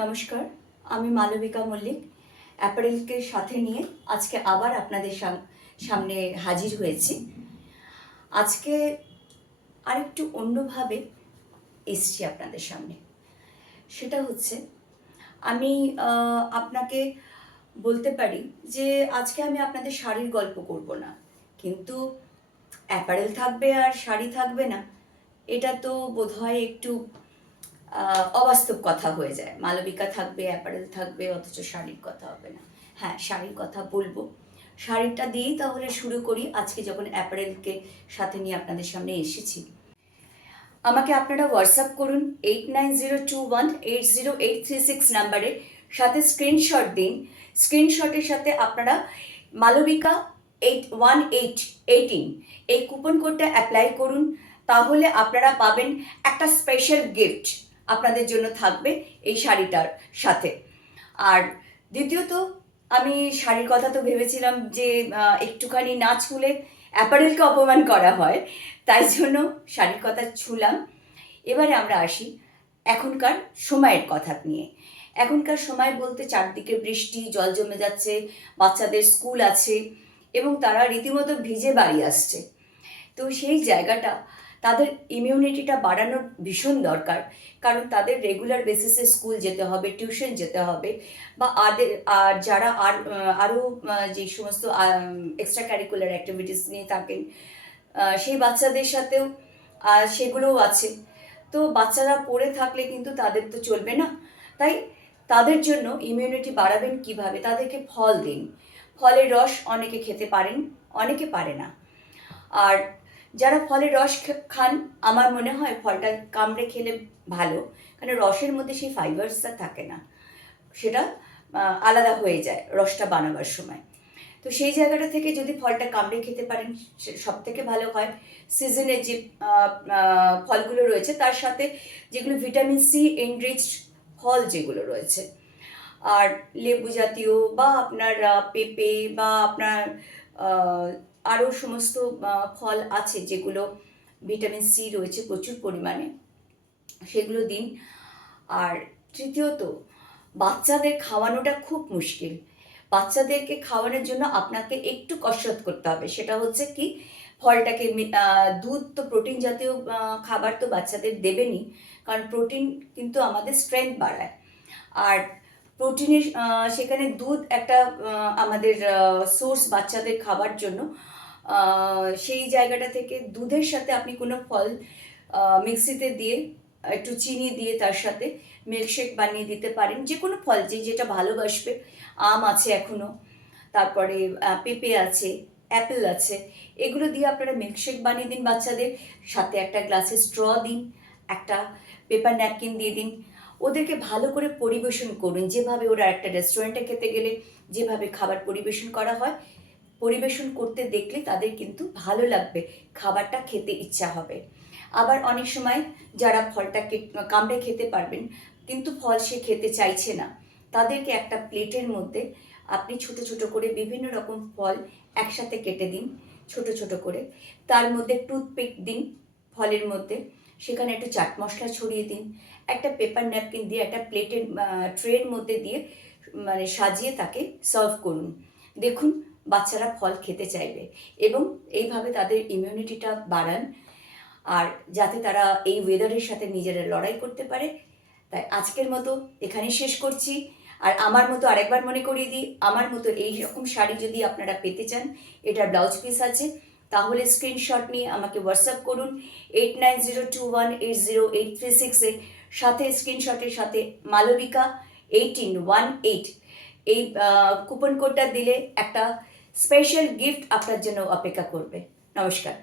নমস্কার, আমি মালবিকা মল্লিক অ্যাপারেলকে সাথে নিয়ে আজকে আবার আপনাদের সামনে হাজির হয়েছি। আজকে আরেকটু অন্যভাবে এসছি আপনাদের সামনে। সেটা হচ্ছে আমি আপনাকে বলতে পারি যে আজকে আমি আপনাদের শাড়ির গল্প করব না, কিন্তু অ্যাপারেল থাকবে আর শাড়ি থাকবে না, এটা তো বোধহয় একটু অবাস্তব কথা হয়ে যায়। মালবিকা থাকবে, অ্যাপারেল থাকবে, অথচ শাড়ির কথা হবে না। হ্যাঁ, শাড়ির কথা বলবো। শাড়িটা দিয়েই তাহলে শুরু করি। আজকে যখন অ্যাপারেলকে সাথে নিয়ে আপনাদের সামনে এসেছি, আমাকে আপনারা হোয়াটসঅ্যাপ করুন 8902180836 নাম্বারে, সাথে স্ক্রিনশট দিন। স্ক্রিনশটের সাথে আপনারা মালবিকা 818 এই কুপন কোডটা অ্যাপ্লাই করুন। তাহলে আপনারা পাবেন একটা স্পেশাল গিফট, আপনাদের জন্য থাকবে এই শাড়িটার সাথে। আর দ্বিতীয়ত, আমি শাড়ির কথা তো ভেবেছিলাম যে একটুখানি না ছুলে অ্যাপারেলকে অপমান করা হয়, তাই জন্য শাড়ির কথা ছুলাম। এবারে আমরা আসি এখনকার সময়ের কথা নিয়ে। এখনকার সময় বলতে চারদিকে বৃষ্টি, জল জমে যাচ্ছে, বাচ্চাদের স্কুল আছে এবং তারা রীতিমতো ভিজে বাড়ি আসছে। তো সেই জায়গাটা তাদের ইমিউনিটিটা বাড়ানোর ভীষণ দরকার, কারণ তাদের রেগুলার বেসিসে স্কুল যেতে হবে, টিউশন যেতে হবে, বা আর যারা আরও যে সমস্ত এক্সট্রা ক্যারিকুলার অ্যাক্টিভিটিস নিয়ে থাকেন, সেই বাচ্চাদের সাথেও সেগুলোও আছে। তো বাচ্চারা পড়ে থাকলে কিন্তু তাদের তো চলবে না। তাই তাদের জন্য ইমিউনিটি বাড়াবেন কিভাবে? তাদেরকে ফল দিন। ফলের রস অনেকে খেতে পারেন, অনেকে পারে না। আর যারা ফলের রস খান, আমার মনে হয় ফলটা কামড়ে খেলে ভালো, কারণ রসের মধ্যে সেই ফাইবারসটা থাকে না, সেটা আলাদা হয়ে যায় রসটা বানাবার সময়। তো সেই জায়গাটা থেকে যদি ফলটা কামড়ে খেতে পারেন, সব থেকে ভালো হয়। সিজনের যে ফলগুলো রয়েছে তার সাথে যেগুলো ভিটামিন সি এনরিচড ফল যেগুলো রয়েছে, আর লেবু জাতীয় বা আপনার পেঁপে বা আপনার আরও সমস্ত ফল আছে যেগুলো ভিটামিন সি রয়েছে প্রচুর পরিমাণে, সেগুলো দিন। আর তৃতীয়ত, বাচ্চাদের খাওয়ানোটা খুব মুশকিল। বাচ্চাদেরকে খাওয়ানোর জন্য আপনাকে একটু কসরত করতে হবে। সেটা হচ্ছে কি, ফলটাকে দুধ তো প্রোটিন জাতীয় খাবার তো বাচ্চাদের দেবেনই, কারণ প্রোটিন কিন্তু আমাদের স্ট্রেংথ বাড়ায়। আর প্রোটিনের সেখানে দুধ একটা আমাদের সোর্স বাচ্চাদের খাবার জন্য। সেই জায়গাটা থেকে দুধের সাথে আপনি কোনো ফল মিক্সিতে দিয়ে একটু চিনি দিয়ে তার সাথে মিল্কশেক বানিয়ে দিতে পারেন। যে কোনো ফল যেটা ভালোবাসবে। আম আছে এখনও, তারপরে পেঁপে আছে, অ্যাপেল আছে, এগুলো দিয়ে আপনারা মিল্কশেক বানিয়ে দিন বাচ্চাদের। সাথে একটা গ্লাসে স্ট্র দিন, একটা পেপার ন্যাপকিন দিয়ে দিন। ওদেরকে ভালো করে পরিবেশন করুন, যেভাবে ওরা একটা রেস্টুরেন্টে খেতে গেলে যেভাবে খাবার পরিবেশন করা হয়, পরিবেশন করতে দেখলে তাদের কিন্তু ভালো লাগবে, খাবারটা খেতে ইচ্ছা হবে। আবার অনেক সময় যারা ফলটা কামড়ে খেতে পারবেন কিন্তু ফল সে খেতে চাইছে না, তাদেরকে একটা প্লেটের মধ্যে আপনি ছোট ছোট করে বিভিন্ন রকম ফল একসাথে কেটে দিন, ছোট ছোট করে। তার মধ্যে টুথপিক দিন ফলের মধ্যে, সেখানে একটু চাট মশলা ছড়িয়ে দিন, একটা পেপার ন্যাপকিন দিয়ে একটা প্লেটের ট্রের মধ্যে দিয়ে মানে সাজিয়ে তাকে সার্ভ করুন। দেখুন বাচ্চারা ফল খেতে চাইবে, এবং এইভাবে তাদের ইমিউনিটিটা বাড়ান, আর যাতে তারা এই ওয়েদারের সাথে নিজেরা লড়াই করতে পারে। তাই আজকের মতো এখানে শেষ করছি। আর আমার মতো আরেকবার মনে করিয়ে দিই, আমার মতো এই রকম শাড়ি যদি আপনারা পেতে চান, এটার ব্লাউজ পিস আছে, তাহলে স্ক্রিনশট নিয়ে আমাকে হোয়াটসঅ্যাপ করুন 8902180836 সাথে স্ক্রিনশটের সাথে মালবিকা 1818 এই কুপন কোডটা দিলে একটা স্পেশাল গিফট আপনার জন্য অপেক্ষা করবে। নমস্কার।